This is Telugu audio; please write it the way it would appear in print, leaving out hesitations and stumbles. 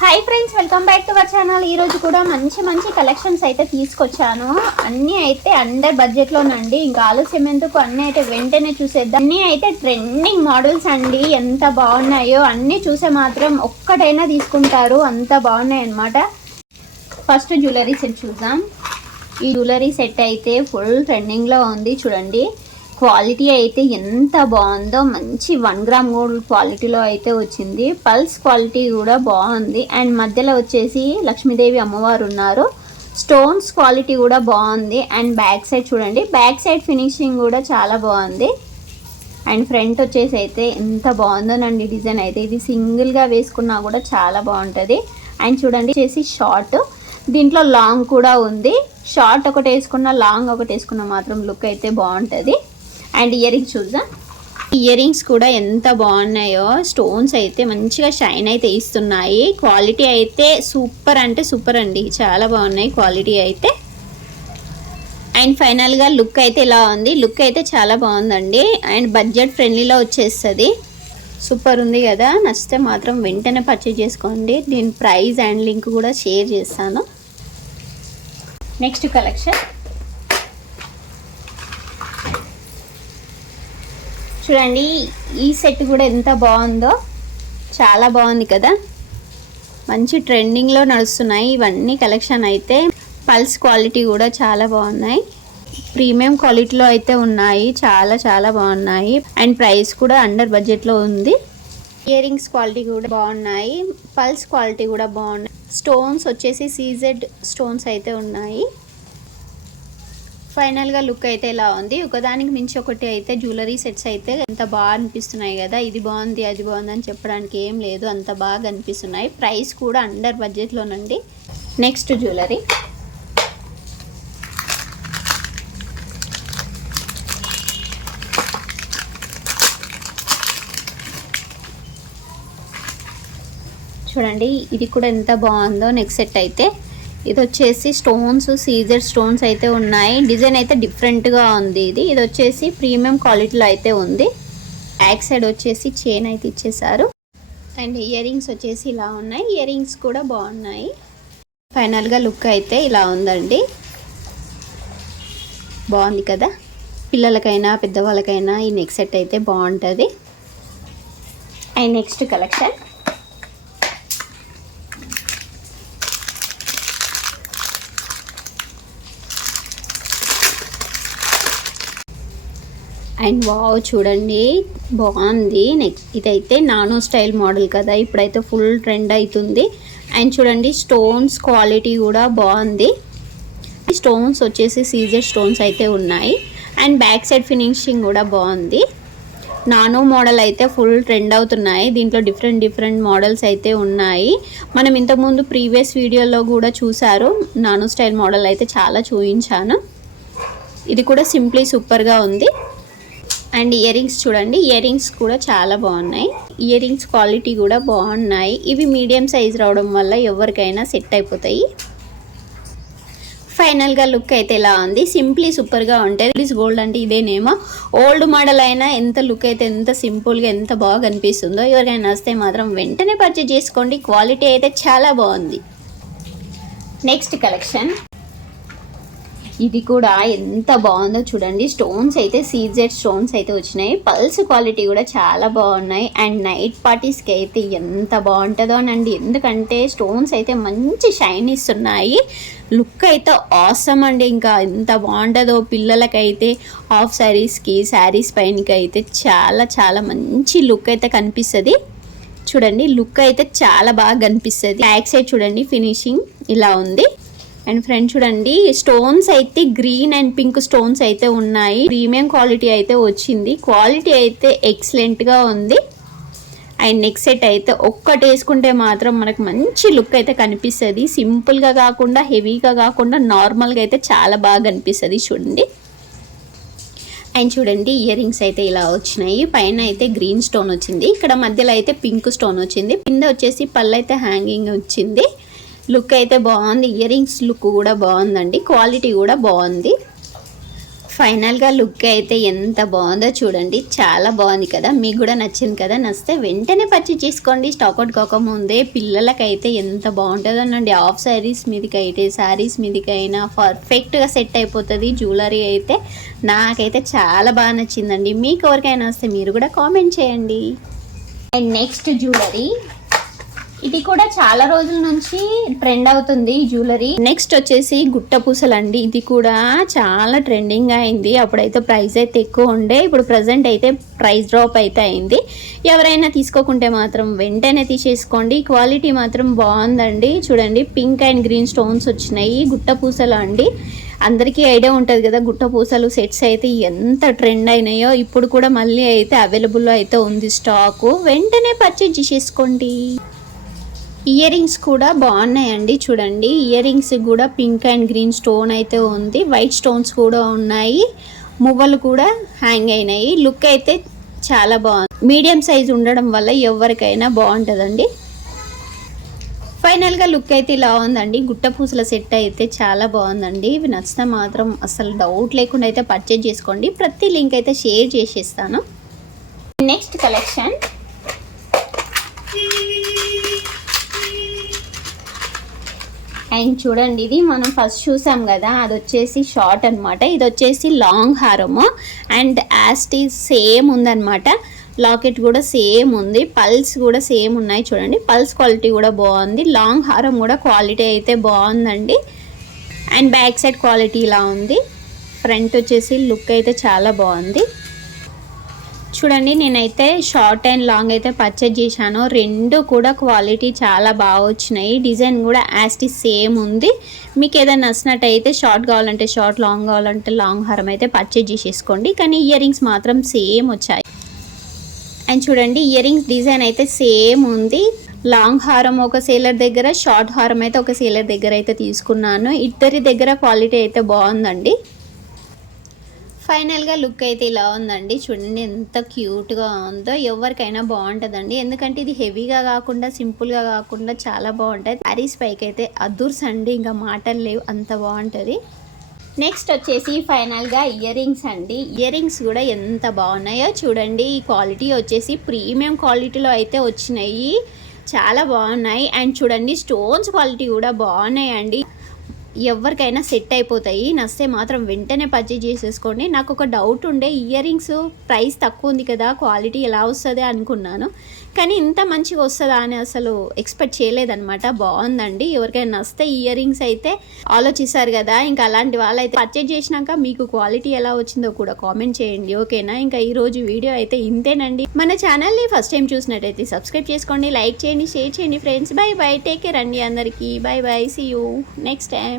Hi friends, welcome back to our channel. ఈరోజు కూడా మంచి కలెక్షన్స్ అయితే తీసుకొచ్చాను. అన్నీ అయితే అండర్ బడ్జెట్లోనండి. ఇంకా ఆలస్యం ఎందుకు, అన్నీ అయితే వెంటనే చూసేద్దాం. అన్నీ అయితే ట్రెండింగ్ మోడల్స్ అండి. ఎంత బాగున్నాయో అన్నీ చూసే మాత్రం ఒక్కటైనా తీసుకుంటారు, అంత బాగున్నాయి అన్నమాట. ఫస్ట్ జ్యువెలరీ సెట్ చూద్దాం. ఈ జ్యువెలరీ సెట్ అయితే ఫుల్ ట్రెండింగ్లో ఉంది. చూడండి క్వాలిటీ అయితే ఎంత బాగుందో, మంచి 1 గ్రామ్ గోల్డ్ క్వాలిటీలో అయితే వచ్చింది. పల్స్ క్వాలిటీ కూడా బాగుంది. అండ్ మధ్యలో వచ్చేసి లక్ష్మీదేవి అమ్మవారు ఉన్నారు. స్టోన్స్ క్వాలిటీ కూడా బాగుంది. అండ్ బ్యాక్ సైడ్ చూడండి, బ్యాక్ సైడ్ ఫినిషింగ్ కూడా చాలా బాగుంది. అండ్ ఫ్రంట్ వచ్చేసి అయితే ఎంత బాగుందోనండి డిజైన్ అయితే. ఇది సింగిల్గా వేసుకున్నా కూడా చాలా బాగుంటుంది. అండ్ చూడండి వచ్చేసి షార్ట్, దీంట్లో లాంగ్ కూడా ఉంది. షార్ట్ ఒకటి వేసుకున్న, లాంగ్ ఒకటి వేసుకున్న మాత్రం లుక్ అయితే బాగుంటుంది. అండ్ ఇయర్ రింగ్స్ చూద్దాం. ఇయర్ రింగ్స్ కూడా ఎంత బాగున్నాయో. స్టోన్స్ అయితే మంచిగా షైన్ అయితే ఇస్తున్నాయి. క్వాలిటీ అయితే సూపర్ అంటే సూపర్ అండి, చాలా బాగున్నాయి క్వాలిటీ అయితే. అండ్ ఫైనల్గా లుక్ అయితే ఇలా ఉంది. లుక్ అయితే చాలా బాగుందండి. అండ్ బడ్జెట్ ఫ్రెండ్లీలో వచ్చేస్తుంది. సూపర్ ఉంది కదా. నచ్చితే మాత్రం వెంటనే పర్చేజ్ చేసుకోండి. దీని ప్రైస్ అండ్ లింక్ కూడా షేర్ చేస్తాను. నెక్స్ట్ కలెక్షన్ చూడండి. ఈ సెట్ కూడా ఎంత బాగుందో, చాలా బాగుంది కదా. మంచి ట్రెండింగ్లో నడుస్తున్నాయి ఇవన్నీ కలెక్షన్ అయితే. పల్స్ క్వాలిటీ కూడా చాలా బాగున్నాయి. ప్రీమియం క్వాలిటీలో అయితే ఉన్నాయి. చాలా బాగున్నాయి. అండ్ ప్రైస్ కూడా అండర్ బడ్జెట్లో ఉంది. ఇయర్ రింగ్స్ క్వాలిటీ కూడా బాగున్నాయి. పల్స్ క్వాలిటీ కూడా బాగున్నాయి. స్టోన్స్ వచ్చేసి సీజెడ్ స్టోన్స్ అయితే ఉన్నాయి. ఫైనల్గా లుక్ అయితే ఇలా ఉంది. ఒకదానికి మించి ఒకటి అయితే జ్యువెలరీ సెట్స్ అయితే ఎంత బాగా అనిపిస్తున్నాయి కదా. ఇది బాగుంది అది బాగుంది అని చెప్పడానికి ఏం లేదు, అంత బాగా అనిపిస్తున్నాయి. ప్రైస్ కూడా అండర్ బడ్జెట్లోనండి. నెక్స్ట్ జ్యువెలరీ చూడండి. ఇది కూడా ఎంత బాగుందో. నెక్స్ట్ సెట్ అయితే ఇది వచ్చేసి స్టోన్స్, సీజర్ స్టోన్స్ అయితే ఉన్నాయి. డిజైన్ అయితే డిఫరెంట్గా ఉంది. ఇది వచ్చేసి ప్రీమియం క్వాలిటీలో అయితే ఉంది. బ్యాక్ సైడ్ వచ్చేసి చైన్ అయితే ఇచ్చేసారు. అండ్ ఇయర్ రింగ్స్ వచ్చేసి ఇలా ఉన్నాయి. ఇయర్ రింగ్స్ కూడా బాగున్నాయి. ఫైనల్గా లుక్ అయితే ఇలా ఉందండి. బాగుంది కదా. పిల్లలకైనా పెద్దవాళ్ళకైనా ఈ నెక్ సెట్ అయితే బాగుంటుంది. And next collection and wow చూడండి బాగుంది. నెక్స్ట్ ఇదైతే నానో స్టైల్ మోడల్ కదా, ఇప్పుడైతే ఫుల్ ట్రెండ్ అవుతుంది. అండ్ చూడండి స్టోన్స్ క్వాలిటీ కూడా బాగుంది. స్టోన్స్ వచ్చేసి సీజర్ స్టోన్స్ అయితే ఉన్నాయి. అండ్ బ్యాక్ సైడ్ ఫినిషింగ్ కూడా బాగుంది. నానో మోడల్ అయితే ఫుల్ ట్రెండ్ అవుతున్నాయి. దీంట్లో డిఫరెంట్ మోడల్స్ అయితే ఉన్నాయి. మనం ఇంతకుముందు ప్రీవియస్ వీడియోలో కూడా చూసారు. నానో స్టైల్ మోడల్ అయితే చాలా చూపించాను. ఇది కూడా సింప్లీ సూపర్గా ఉంది. అండ్ ఇయర్ రింగ్స్ చూడండి. ఇయర్ రింగ్స్ కూడా చాలా బాగున్నాయి. ఇయర్ రింగ్స్ క్వాలిటీ కూడా బాగున్నాయి. ఇవి మీడియం సైజ్ రావడం వల్ల ఎవరికైనా సెట్ అయిపోతాయి. ఫైనల్గా లుక్ అయితే ఇలా ఉంది. సింప్లీ సూపర్గా ఉంటుంది. ప్లీజ్ గోల్డ్ అంటే ఇదేనేమో. ఓల్డ్ మోడల్ అయినా ఎంత లుక్ అయితే ఎంత సింపుల్గా ఎంత బాగా కనిపిస్తుందో. ఎవరికైనా వస్తే మాత్రం వెంటనే పర్చేజ్ చేసుకోండి. క్వాలిటీ అయితే చాలా బాగుంది. నెక్స్ట్ కలెక్షన్ ఇది కూడా ఎంత బాగుందో చూడండి. స్టోన్స్ అయితే సీజెడ్ స్టోన్స్ అయితే వచ్చినాయి. పల్స్ క్వాలిటీ కూడా చాలా బాగున్నాయి. అండ్ నైట్ పార్టీస్కి అయితే ఎంత బాగుంటుందో అనండి. ఎందుకంటే స్టోన్స్ అయితే మంచి షైన్ ఇస్తున్నాయి. లుక్ అయితే ఆసమ్ అండి. ఇంకా ఎంత బాగుంటుందో. పిల్లలకైతే హాఫ్ శారీస్కి, శారీస్ పైనకి అయితే చాలా మంచి లుక్ అయితే కనిపిస్తుంది. చూడండి లుక్ అయితే చాలా బాగా కనిపిస్తుంది. బ్యాక్ సైడ్ చూడండి ఫినిషింగ్ ఇలా ఉంది. అండ్ ఫ్రంట్ చూడండి స్టోన్స్ అయితే గ్రీన్ అండ్ పింక్ స్టోన్స్ అయితే ఉన్నాయి. ప్రీమియం క్వాలిటీ అయితే వచ్చింది. క్వాలిటీ అయితే ఎక్సలెంట్గా ఉంది. అండ్ నెక్స్ట్ సెట్ అయితే ఒక్కటి వేసుకుంటే మాత్రం మనకు మంచి లుక్ అయితే కనిపిస్తుంది. సింపుల్గా కాకుండా, హెవీగా కాకుండా, నార్మల్గా అయితే చాలా బాగా కనిపిస్తుంది. చూడండి. అండ్ చూడండి ఇయర్ రింగ్స్ అయితే ఇలా వచ్చినాయి. పైన అయితే గ్రీన్ స్టోన్ వచ్చింది. ఇక్కడ మధ్యలో అయితే పింక్ స్టోన్ వచ్చింది. కింద వచ్చేసి పళ్ళు అయితే హ్యాంగింగ్ వచ్చింది. లుక్ అయితే బాగుంది. ఇయర్ రింగ్స్ లుక్ కూడా బాగుందండి. క్వాలిటీ కూడా బాగుంది. ఫైనల్గా లుక్ అయితే ఎంత బాగుందో చూడండి, చాలా బాగుంది కదా. మీకు కూడా నచ్చింది కదా. నచ్చితే వెంటనే పర్చేజ్ చేసుకోండి, స్టాక్అవుట్ కాకముందే. పిల్లలకైతే ఎంత బాగుంటుందోనండి. హాఫ్ శారీస్ మీదకి అయితే శారీస్ మీదకైనా పర్ఫెక్ట్గా సెట్ అయిపోతుంది. జ్యువెలరీ అయితే నాకైతే చాలా బాగా నచ్చిందండి. మీకు ఎవరికైనా వస్తే మీరు కూడా కామెంట్ చేయండి. అండ్ నెక్స్ట్ జ్యువెలరీ, ఇది కూడా చాలా రోజుల నుంచి ట్రెండ్ అవుతుంది ఈ జ్యువెలరీ. నెక్స్ట్ వచ్చేసి గుట్ట పూసలండి. ఇది కూడా చాలా ట్రెండింగ్ అయింది. అప్పుడైతే ప్రైస్ అయితే ఎక్కువ ఉండే, ఇప్పుడు ప్రజెంట్ అయితే ప్రైస్ డ్రాప్ అయితే అయింది. ఎవరైనా తీసుకోకుంటే మాత్రం వెంటనే తీసేసుకోండి. క్వాలిటీ మాత్రం బాగుందండి. చూడండి, పింక్ అండ్ గ్రీన్ స్టోన్స్ వచ్చినాయి. గుట్ట పూసలు అండి, అందరికీ ఐడియా ఉంటుంది కదా గుట్ట పూసలు సెట్స్ అయితే ఎంత ట్రెండ్ అయినాయో. ఇప్పుడు కూడా మళ్ళీ అయితే అవైలబుల్ అయితే ఉంది స్టాకు, వెంటనే పర్చేజ్ చేసేసుకోండి. ఇయర్ రింగ్స్ కూడా బాగున్నాయండి. చూడండి, ఇయర్ రింగ్స్ కూడా పింక్ అండ్ గ్రీన్ స్టోన్ అయితే ఉంది. వైట్ స్టోన్స్ కూడా ఉన్నాయి. మువ్వలు కూడా హ్యాంగ్ అయినాయి. లుక్ అయితే చాలా బాగుంది. మీడియం సైజ్ ఉండడం వల్ల ఎవరికైనా బాగుంటుందండి. ఫైనల్గా లుక్ అయితే ఇలా ఉందండి. గుట్ట పూసల సెట్ అయితే చాలా బాగుందండి. ఇవి నచ్చితే మాత్రం అసలు డౌట్ లేకుండా అయితే పర్చేజ్ చేసుకోండి. ప్రతి లింక్ అయితే షేర్ చేసేస్తాను. నెక్స్ట్ కలెక్షన్, అండ్ చూడండి, ఇది మనం ఫస్ట్ చూసాం కదా, అది వచ్చేసి షార్ట్ అనమాట. ఇది వచ్చేసి లాంగ్ హారము అండ్ యాస్టీ సేమ్ ఉందన్నమాట. లాకెట్ కూడా సేమ్ ఉంది, పల్స్ కూడా సేమ్ ఉన్నాయి. చూడండి, పల్స్ క్వాలిటీ కూడా బాగుంది. లాంగ్ హారం కూడా క్వాలిటీ అయితే బాగుందండి. అండ్ బ్యాక్ సైడ్ క్వాలిటీ ఇలా ఉంది. ఫ్రంట్ వచ్చేసి లుక్ అయితే చాలా బాగుంది. చూడండి, నేనైతే షార్ట్ అండ్ లాంగ్ అయితే పర్చేజ్ చేశాను. రెండు కూడా క్వాలిటీ చాలా బాగా వచ్చినాయి. డిజైన్ కూడా యాస్టీ సేమ్ ఉంది. మీకు ఏదైనా నచ్చినట్టయితే షార్ట్ కావాలంటే షార్ట్, లాంగ్ కావాలంటే లాంగ్ హారం అయితే పర్చేజ్ చేసేసుకోండి. కానీ ఇయర్ రింగ్స్ మాత్రం సేమ్ వచ్చాయి. అండ్ చూడండి, ఇయర్ రింగ్స్ డిజైన్ అయితే సేమ్ ఉంది. లాంగ్ హారం ఒక సేలర్ దగ్గర, షార్ట్ హారం అయితే ఒక సేలర్ దగ్గర అయితే తీసుకున్నాను. ఇద్దరి దగ్గర క్వాలిటీ అయితే బాగుందండి. ఫైనల్గా లుక్ అయితే ఇలా ఉందండి. చూడండి ఎంత క్యూట్గా ఉందో. ఎవరికైనా బాగుంటుందండి, ఎందుకంటే ఇది హెవీగా కాకుండా సింపుల్గా కాకుండా చాలా బాగుంటుంది. శారీస్ పైకి అయితే అదుర్స్ అండి, ఇంకా మాటలు లేవు, అంత బాగుంటుంది. నెక్స్ట్ వచ్చేసి ఫైనల్గా ఇయర్ రింగ్స్ అండి. ఇయర్ రింగ్స్ కూడా ఎంత బాగున్నాయో చూడండి. ఈ క్వాలిటీ వచ్చేసి ప్రీమియం క్వాలిటీలో అయితే వచ్చినాయి, చాలా బాగున్నాయి. అండ్ చూడండి, స్టోన్స్ క్వాలిటీ కూడా బాగున్నాయండి. ఎవరికైనా సెట్ అయిపోతాయి. నచ్చితే మాత్రం వెంటనే పర్చేజ్ చేసేసుకోండి. నాకు ఒక డౌట్ ఉండే, ఇయర్ రింగ్స్ ప్రైస్ తక్కువ ఉంది కదా, క్వాలిటీ ఎలా వస్తుంది అనుకున్నాను. కానీ ఇంత మంచిగా వస్తుందా అని అసలు ఎక్స్పెక్ట్ చేయలేదన్నమాట. బాగుందండి. ఎవరికైనా నచ్చితే ఇయర్ రింగ్స్ అయితే ఆలోచిస్తారు కదా, ఇంకా అలాంటి వాళ్ళైతే పర్చేజ్ చేసినాక మీకు క్వాలిటీ ఎలా వచ్చిందో కూడా కామెంట్ చేయండి, ఓకేనా. ఇంకా ఈరోజు వీడియో అయితే ఇంతేనండి. మన ఛానల్ని ఫస్ట్ టైం చూసినట్టయితే సబ్స్క్రైబ్ చేసుకోండి, లైక్ చేయండి, షేర్ చేయండి friends. Bye bye, take care అండి అందరికీ. Bye bye, see you next time.